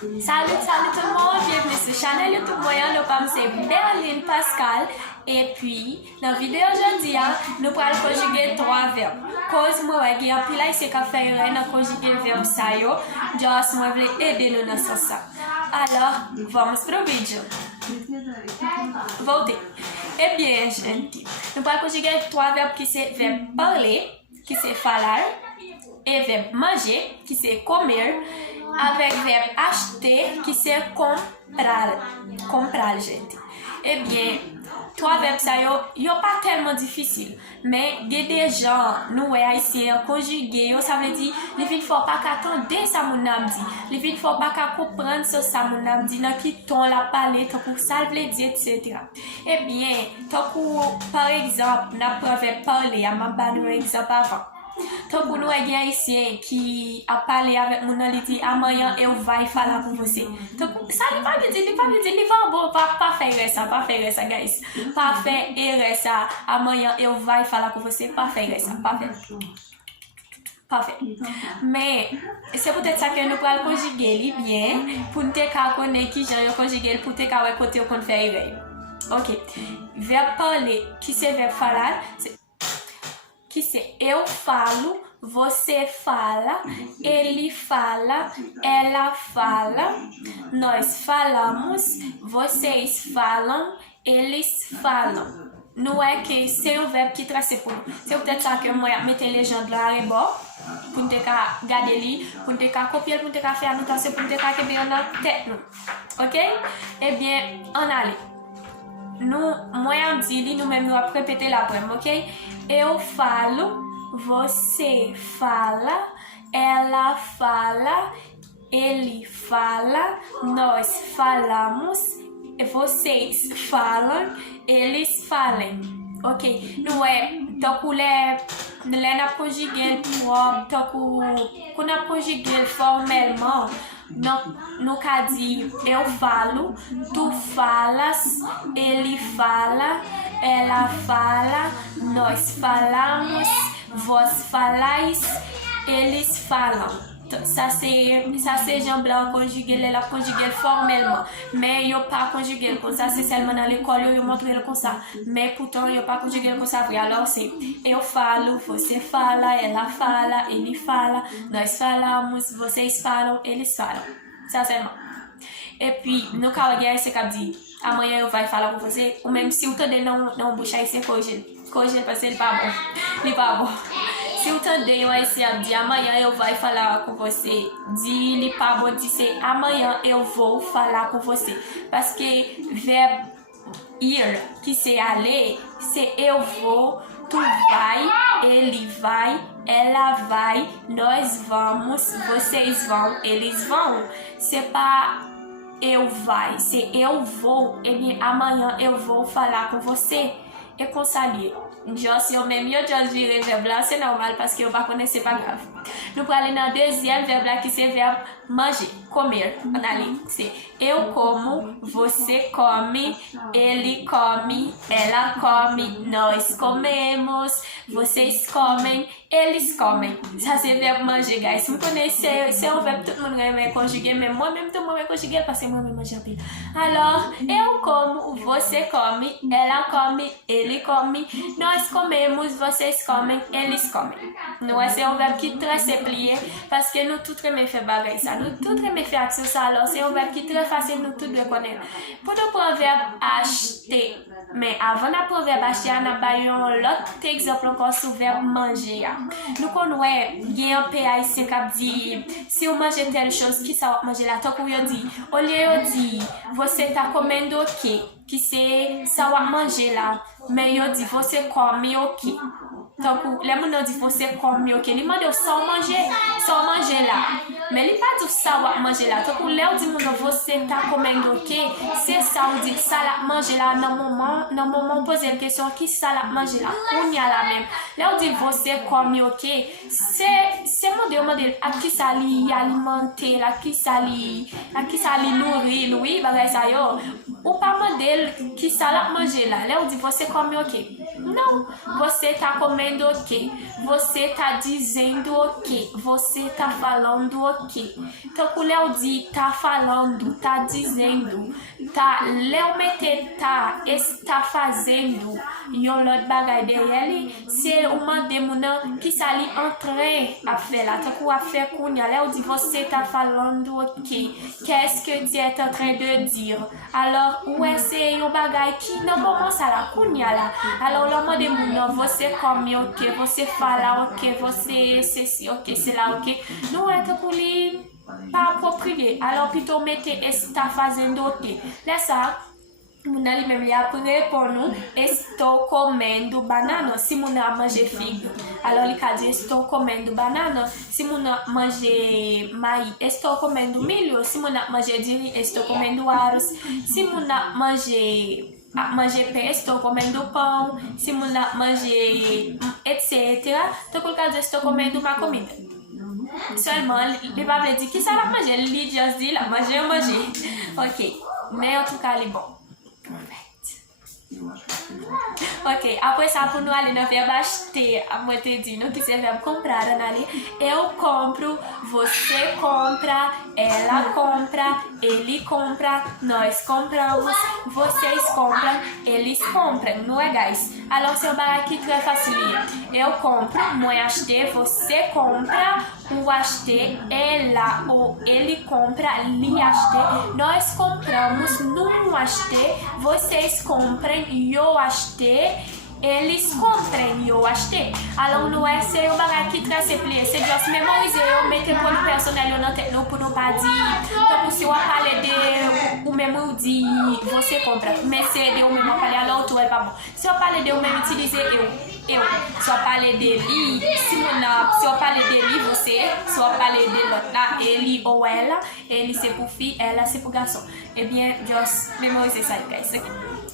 Salut, salut tout le monde, bienvenue sur Chanel YouTube Moyen, nous sommes c'est Berline Pascal. Et puis, dans la vidéo aujourd'hui, nous allons conjuguer trois verbes. Cause moi, il y a plus là, c'est qu'à faire dans conjuguer le verbe ça yo. Just moi voulais aider nous dans ça. Alors, vamos pro vídeo. Voltei. Eh bien, gente, nous allons conjuguer trois verbes qui c'est verbe parler, qui c'est falar, et verbe manger, qui c'est comer, avec verbe acheter, qui c'est comprar. Comprar, gente. Eh bien, trois verbes ça yo pas tellement difficile, mais il y a des gens nous haïtiens conjuguer, ça veut dire les vite faut pas qu'attendre ça mon âme dit, les vite faut pas qu'à comprendre ça mon âme dit, dans qui ton la parler, tant pour ça veut dire etc. Eh bien, tant pour par exemple, n'a pas parler, à m'a donné un exemple avant. Tant pour nous haïtiens qui a parlé avec mon ali dit amanhã eu vai falar com você. Donc ça ne pas dire, il va bon pas faire ça guys. Pas faire ça amanhã eu vai falar com você, pas faire ça, pas faire. Parfait. Mais c'est peut-être ça que nous allons conjuguer bien pour nous connaître qui j'ai conjugué pour te connaître côté qu'on fait. OK. Verbe parler qui c'est verbe falar, que se eu falo, você fala, ele fala, ela fala, nós falamos, vocês falam, eles falam. Não é que c'est un verbe qui trace pour nous. C'est peut-être ça que moi mettre les legende là en bas pour nous garder li, pour nous copier, pour nous faire annotation, pour nous que bien dans tête nous. OK? Eh bien, on allait. Nous, moi on dit, nous-mêmes nous répéter la prime, OK? Eu falo, você fala, ela fala, ele fala, nós falamos, vocês falam, eles falam. OK? Não é, então na conjuguer quando a conjuguer formalmente, no caso eu falo, tu falas, ele fala, ela fala, nós falamos, vós falais, eles falam. Ça c'est Jean Blanc conjugué, elle a conjugué formellement. Mais yo pas conjugué comme ça, c'est seulement dans l'école yo montre comme ça. Mais pourtant yo pas conjugué comme ça. Alors c'est eu falo, você fala, ela fala, ele fala, nós falamos, vocês falam, eles falam. Ça seulement. Et puis no cas là c'est comme dit amanhã eu vai falar com você, ou même si vous tenez não bouche aí c'est corrigé parce que il pas bon. Se o Tandei vai ser de amanhã eu vai falar com você, de ele pas bon dizer amanhã eu vou falar com você, parce que verbe ir que c'est aller, c'est eu vou, tu vai, ele vai, ela vai, nós vamos, vocês vão, eles vão. C'est pas eu vai, c'est eu vou, et bien amanhã eu vou falar com você. Et qu'on s'allie. Si on même je virer verbe là, c'est normal parce que on pas connaître, c'est pas grave. Nous allons aller dans le deuxième verbe là qui c'est verbe manger, comer. On allait, c'est eu como, você come, ele come, ela come, nós comemos, vocês comem, eles comem. Ça c'est verbe manger, guys. Si vous connaissez, c'est un verbe tout le monde aime conjuguer, mais moi-même tout le monde aime conjuguer parce que moi-même manger pile. Alors, eu como, você come, ela come, ele come, nós comemos, vocês comem, eles comem. Nous, c'est un verbe qui est très simple parce que nous tous aimons faire bagaille ça. Nous tous aimons faire action ça. Alors, c'est un verbe qui est très facile, nous tous le connaissons. Pour nous prendre le verbe acheter. Mais avant d'apprendre le verbe acheter, on a l'autre exemple encore sur le verbe manger. Nous connaissons, il y a un pays haïtien qui dit, si vous mangez telle chose, qui ça va manger là? Tant qu'on dit, au lieu de dire, você tá comendo o quê? Que c'est ça va manger là. Mais yo dit, você come o quê? Donc, les gens disent você come o quê? Ils demandent ça manger là. Mais ils pas dit ça va manger là. Donc, les gens disent você tá comendo o quê? C'est ça on dit ça la manger là. Dans moment poser une question qui ça la manger là. On y a la même. Là on dit você come o quê? C'est modèle à qui ça li alimenter, à qui ça li nourrir, oui, bagay ça yo. Ou pas modèle qui ça la manger là. Là on dit você come o quê? Non, você tá comendo comendo ok. Você tá dizendo ok. Você tá falando ok. Então, quando eu digo tá falando, tá dizendo, tá, Léo mete tá, está fazendo, yon l'autre bagay derrière, c'est uma demona qui s'allie en train à faire là. Tant qu'on a fait qu'on y a là, on dit você tá falando ok. Qu'est-ce que tu es en train de dire? Alors, ouais, c'est un bagay qui ne commence à la qu'on y a là. Alors, l'homme demona, você come ok, você fala ok, você ceci ok, c'est là ok. Nous, tant qu'on lit pas approprié. Alors, plutôt mettez está fazendo ok. Là, ça, Muna li même après pour nous, estou comendo banana. Si muna manger figue, alors il a dit estou comendo banana. Si muna manger maïs, estou comendo milho. Si muna manger diri, estou comendo arroz. Si muna manger pain, estou comendo pão. Si muna manger etc. Donc il a dit estou comendo ma comida. Seulement, il va me dire qui ça la manger, il just dit la manger. Ok, mais en tout cas, il est bon. Ok, após ça, pour nous aller no verbo acheter, a mãe te diz, não quiser verbo comprar, ali, eu compro, você compra, ela compra, ele compra, nós compramos, vocês compram, eles compram, não é, guys? Alors, c'est un bagage qui est très facile. Eu compro, moi acheter, você compra, o acheter, ela ou ele compra, li acheter, nós compramos, não acheter, vocês compram, eu acheter, eles comprem, eu acheter. Alors, nous, c'est un bagage qui est très simple. C'est juste mémoriser, mettre pour le personnel dans tête pour nous pas dire. Donc, si on parle de ou même on dit, você compra, mais c'est de ou même on parle, alors tout est pas bon. Si on parle de ou même utiliser eu. Si on parle de lui, si on parle de lui, você, si on parle de l'autre là, ele ou ele c'est pour fille, elle c'est pour garçon. Eh bien, juste mémoriser ça, guys.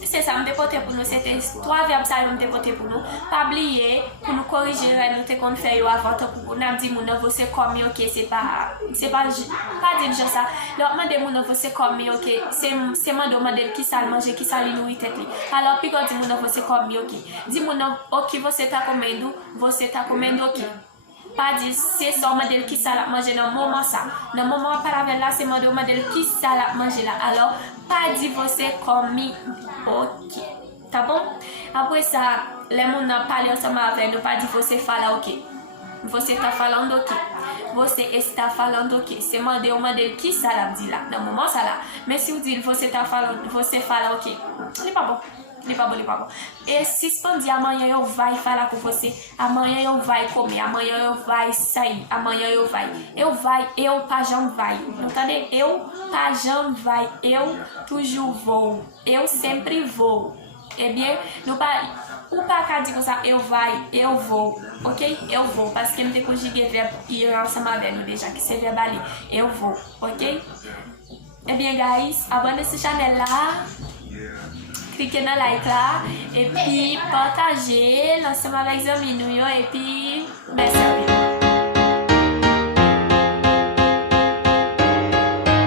C'est ça, me déporter pour nous, c'était 3 verbes ça, me déporter pour nous. Pas oublier, pour nous corriger, nous te qu'on fait avant, pour nous dire, vous c'est comme ok, c'est pas dire juste ça. Alors, demande, vous c'est comme ok, c'est mon modèle qui ça manger, qui ça nourrir tête. Alors, puis quand dit, vous c'est comme ok. Dis, ok, você tá comendo ok. Pas dire, c'est son modèle qui ça manger dans le moment ça. Dans le moment parallèle là, c'est mon modèle qui ça manger là. Alors, pas dire, você come ok. Tá bom? Après ça, les gens n'ont parlé ensemble avec nous, pas dire, você fala ok. Você tá falando ok. Você está falando ok. C'est o modèle qui ça l'a dit là. Dans le moment ça là. Mais si vous dites, você fala ok. C'est pas bon. Ele pas bom. E se expandir, amanhã eu vai falar com você, amanhã eu vai comer, amanhã eu vai sair, amanhã eu vai, eu pajão vai, entendeu? Eu pajão vai, eu toujours vou, eu sempre vou. Eh bien, não pas ou pas qu'à dire ça, eu vou, ok? Eu vou, parce que me te conjuguer verbe ir ensemble avec nous déjà, que c'est verbe aller, eu vou, ok? Eh bien, guys, abonnez ce channel là. Cliquez dans like là et puis partagez l'ensemble avec les amis et puis merci.